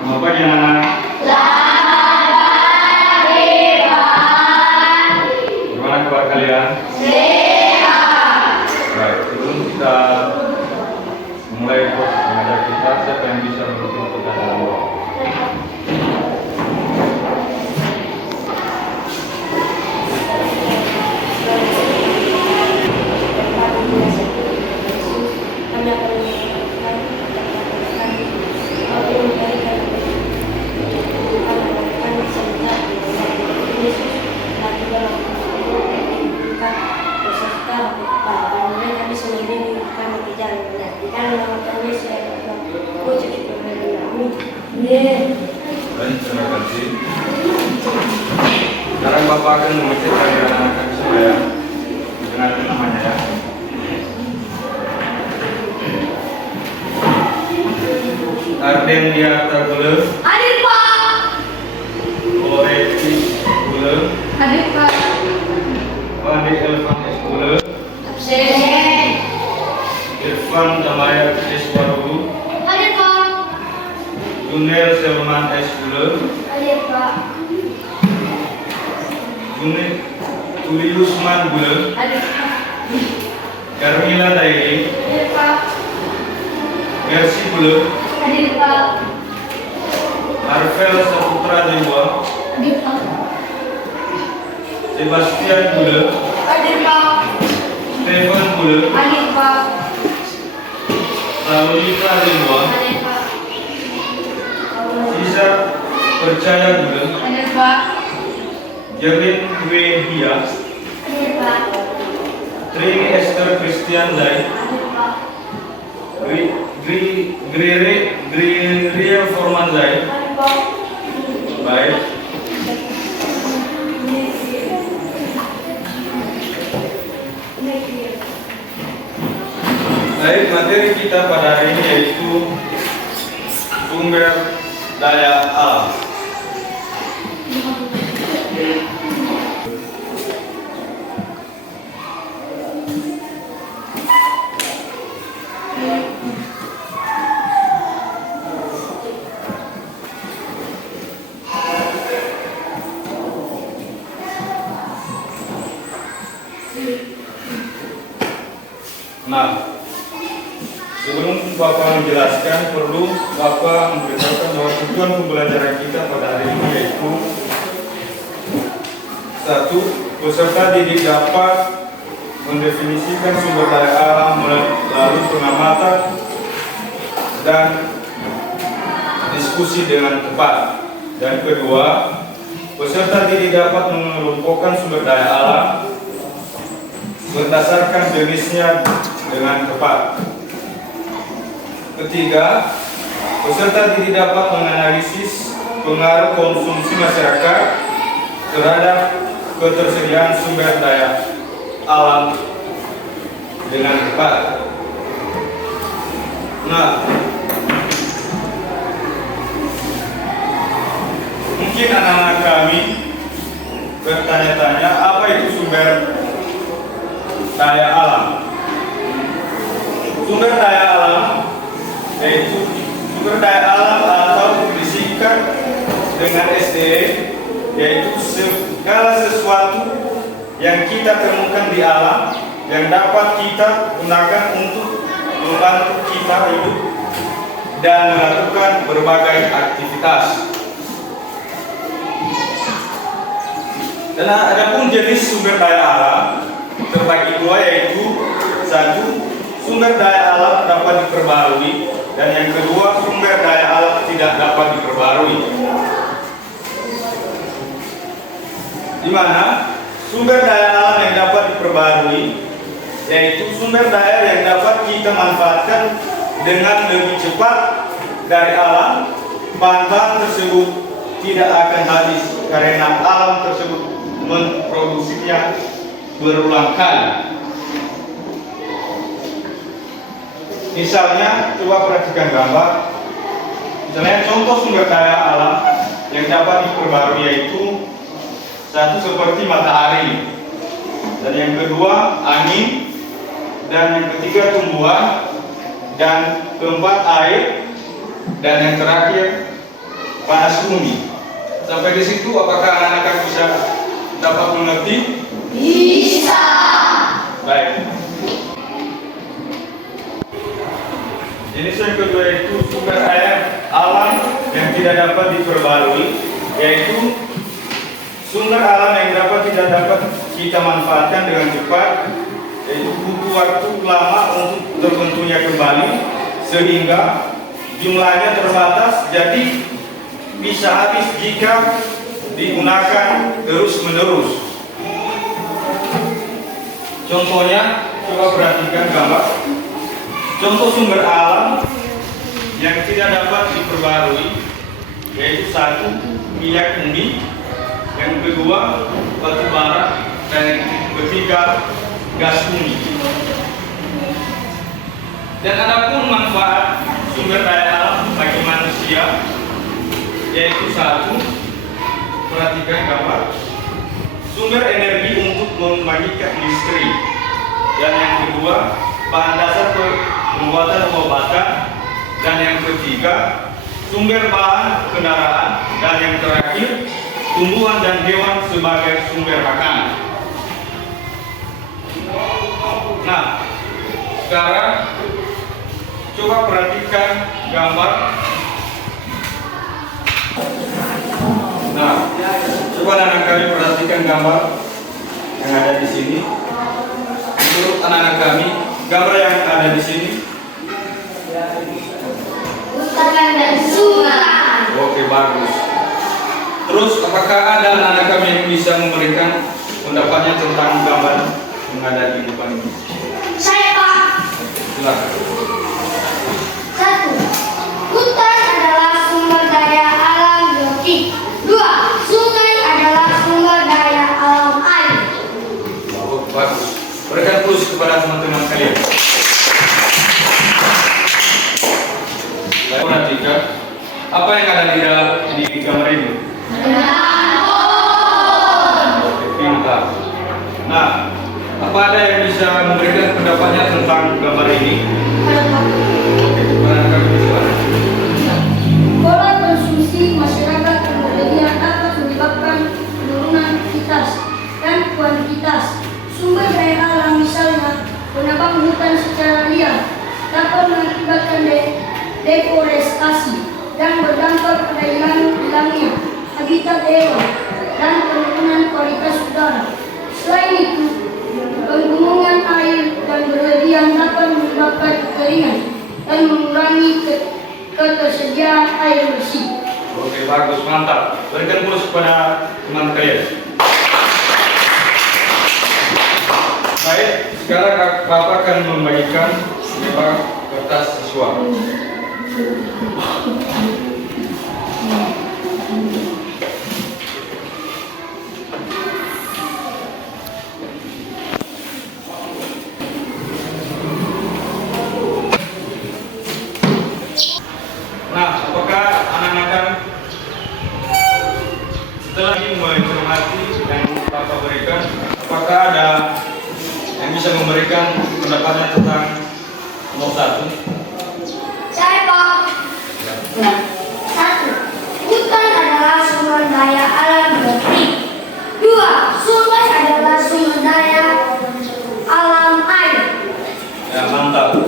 Selamat pagi anak-anak. Gimana kabar kalian? Baik, sebelum kita mulai mengajar kita, siapa yang bisa menuntut kita dalam doa? Baik, terima kasih. Sekarang Bapak akan memecahkan anak-anak kami supaya dengan namanya ya. Arden Diarta Gule. Hadir Pak. Loretti Gule. Hadir Pak. Pandi Elvan S. Gule. Absen. Irfan Damaya S. Warudu. Hadir Pak. Junel Selman S. Gule. Hadir Pak. Tuliusman Gule. Hadir Pak. Carmila Dairi. Hadir Pak. Mercy Gule. Hadir Pak. Arvel Saputra Dewa. Hadir Pak. Sebastian Gule. Hadir Pak. Stephen Gule. Hadir Pak. Salita Dewa. Hadir Pak. Sisa Percaya Gule. Hadir Pak. Jerin Wehia. Hadir Pak. Trini Esther Christian Zai. Hadir Pak. Griria Forman Zai. Hadir Pak. Baik. Baik, materi kita pada hari ini yaitu sumber daya alam. Nah, sebelum Bapak menjelaskan, perlu Bapak memberitahukan bahwa tujuan pembelajaran kita pada hari ini yaitu satu, peserta didik dapat mendefinisikan sumber daya alam melalui pengamatan dan diskusi dengan tepat. Dan kedua, peserta didik dapat mengelompokkan sumber daya alam berdasarkan jenisnya dengan tepat. Ketiga, peserta didik dapat menganalisis pengaruh konsumsi masyarakat terhadap ketersediaan sumber daya alam dengan tepat. Nah, mungkin anak-anak kami bertanya-tanya, apa itu sumber daya alam? Sumber daya alam yaitu sumber daya alam atau disingkat dengan SDA, yaitu segala sesuatu yang kita temukan di alam yang dapat kita gunakan untuk membantu kita hidup dan melakukan berbagai aktivitas. Dan ada pun jenis sumber daya alam terbagi dua, yaitu satu, sumber daya alam dapat diperbarui, dan yang kedua, sumber daya alam tidak dapat diperbarui. Di mana sumber daya alam yang dapat diperbarui yaitu sumber daya yang dapat kita manfaatkan dengan lebih cepat dari alam. Bahan-bahan tersebut tidak akan habis karena alam tersebut memproduksinya berulang kali. Misalnya, coba perhatikan gambar. Misalnya contoh sumber daya alam yang dapat diperbarui yaitu satu, seperti matahari, dan yang kedua angin, dan yang ketiga tumbuhan, dan keempat air, dan yang terakhir panas bumi. Sampai di situ apakah anak-anak bisa dapat mengerti? Bisa. Baik. Jenis yang kedua itu sumber air alam yang tidak dapat diperbarui, yaitu sumber alam yang tidak dapat kita manfaatkan dengan cepat, yaitu butuh waktu lama untuk terbentuknya kembali, sehingga jumlahnya terbatas, jadi bisa habis jika digunakan terus-menerus. Contohnya, coba perhatikan gambar. Contoh sumber alam yang tidak dapat diperbarui, yaitu satu, minyak bumi, yang kedua, batu bara, dan yang ketiga, gas bumi. Dan adapun manfaat sumber daya alam bagi manusia, yaitu satu, perhatikan gambar, sumber energi untuk membangkitkan listrik, dan yang kedua, bahan dasar pembuatan pengobatan, dan yang ketiga, sumber bahan kendaraan, dan yang terakhir, tumbuhan dan hewan sebagai sumber makanan. Nah, sekarang coba perhatikan gambar. Nah, coba anak-anak kami perhatikan gambar yang ada di sini. Menurut anak-anak kami, gambar yang ada di sini. Hutan dan sungai. Oke, bagus. Terus, apakah ada anak-anak kami yang bisa memberikan pendapatnya tentang gambar yang ada di depan ini? Saya, Pak. Silakan. Satu, hutan adalah sumber daya alam biologi. Dua, sungai adalah sumber daya alam air. Oh, bagus. Berikan plus kepada teman-teman kalian. Saya perhatikan apa yang ada di gambar ini. Oke, pintar. Nah, apa ada yang bisa memberikan pendapatnya tentang gambar ini? Oke, perhatikan silakan. Pola konsumsi masyarakat yang berlebihan dapat menyebabkan penurunan kualitas dan kuantitas sumber daya alam, misalnya penebang hutan secara liar dapat mengakibatkan deforestasi dan berdampak pada hilangnya habitat hewan dan penurunan kualitas udara. Selain itu, penggunungan air dan berlebihan dapat menyebabkan kekeringan dan mengurangi ketersediaan air bersih. Oke, bagus, mantap. Berikan plus kepada teman kalian. Baik, sekarang Bapak akan membagikan kertas siswa. Nah, apakah anak-anak setelah ini mencermati yang Bapak berikan, apakah ada yang bisa memberikan pendapatnya tentang nomor 1? Saya, Pak. Satu, hutan adalah sumber daya alam biologi. Dua, sungai adalah sumber daya alam air. Ya, mantap.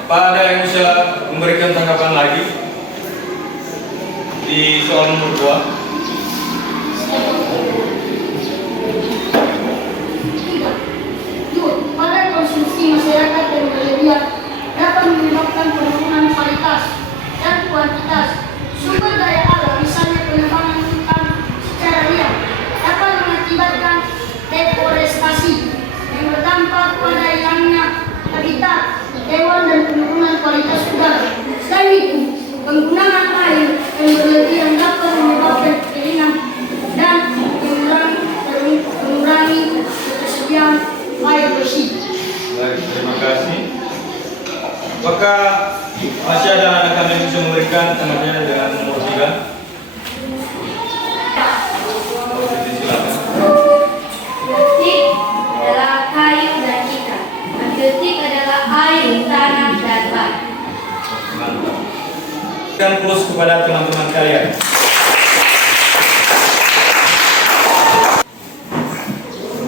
Apa ada yang bisa memberikan tanggapan lagi di soal nomor 2? Pada konsumsi masyarakat yang berlebihan dapat menyebabkan penurunan kualitas dan kuantitas sumber daya alam, misalnya penebangan hutan secara liar dapat mengakibatkan deforestasi yang berdampak pada hilangnya habitat hewan dan penurunan kualitas udara. Selain itu, penggunaan air yang berlebihan dapat menyebabkan kekeringan dan mengurangi ketersediaan air bersih. Baik, terima kasih. Apakah masih ada anak-anak yang bisa memberikan tanggapannya dengan nomor 3? Oke, silakan. Detik adalah kayu dan ikan. Detik adalah air, tanah, dan batu. Mantap. Dan terus kepada teman-teman kalian.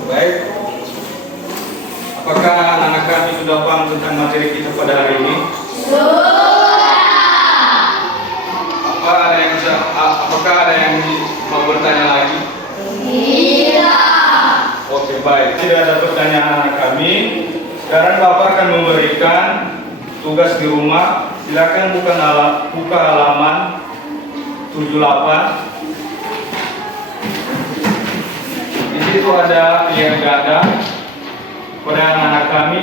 Baik. Apakah anak-anak kami sudah paham tentang materi kita pada hari ini? Apakah ada yang mau bertanya lagi? Oke, baik. Tidak ada pertanyaan anak kami. Sekarang Bapak akan memberikan tugas di rumah. Silakan buka halaman 78. Di situ ada pilihan ganda. Pada anak-anak kami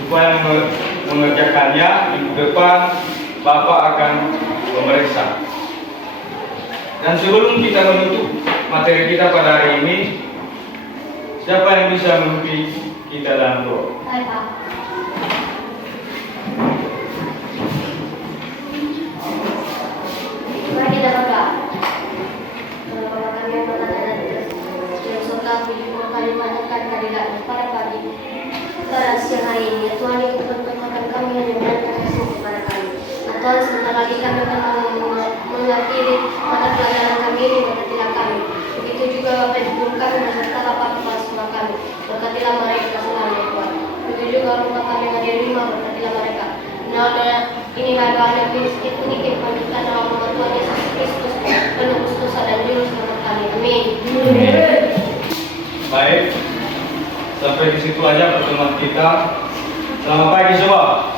supaya mengerjakannya, minggu depan Bapak akan memeriksa. Dan sebelum kita menutup materi kita pada hari ini, siapa yang bisa memimpin kita dalam doa? Baik, Pak. Mari kita berdoa. Bapa kami yang berada di dalam surga, puji kami panjatkan kehadirat pada pagi pada siang hari ini. Ya Tuhan, yang berkat kami yang memberikan kasih kepada kami. Nah Tuhan, sebentar lagi kami akan mengakhiri mata pelajaran kami ini, berkatilah kami. Begitu juga Bapak Ibu guru kami beserta Bapak Kepala Sekolah kami, berkatilah mereka selalu ya Tuhan. Begitu juga orang tua kami yang ada di rumah, berkatilah mereka. Nah, inilah doa yang sedikit sedikit panjatkan dalam nama Tuhan Yesus Kristus, penebus dosa dan juru selamat kami. Amin. Baik, sampai di situ aja pertemuan kita. Selamat pagi semua.